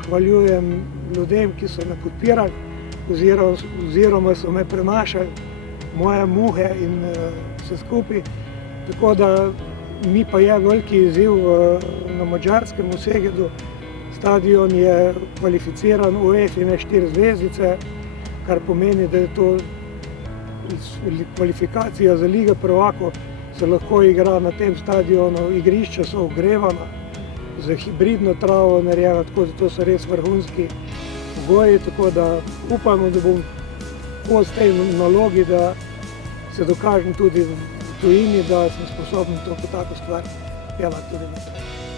zahvaljujem ljudem, ki so me podpirali oziroma so me prenašali, moje muhe in vse skupaj. Tako da mi pa je veliki izziv na Madžarskem, v Segedu. Stadion je kvalificiran UEFA 4 zvezdice, kar pomeni, da je to kvalifikacija za Ligo prvakov, se lahko igra na tem stadionu, igrišča so ogrevana, za hibridno travo narejena, tako da to so res vrhunski pogoji, tako da upamo, da bom kos tej nalogi, da se dokažem tudi v tujini, da sem sposoben to tako stvar pelati tudi naprej.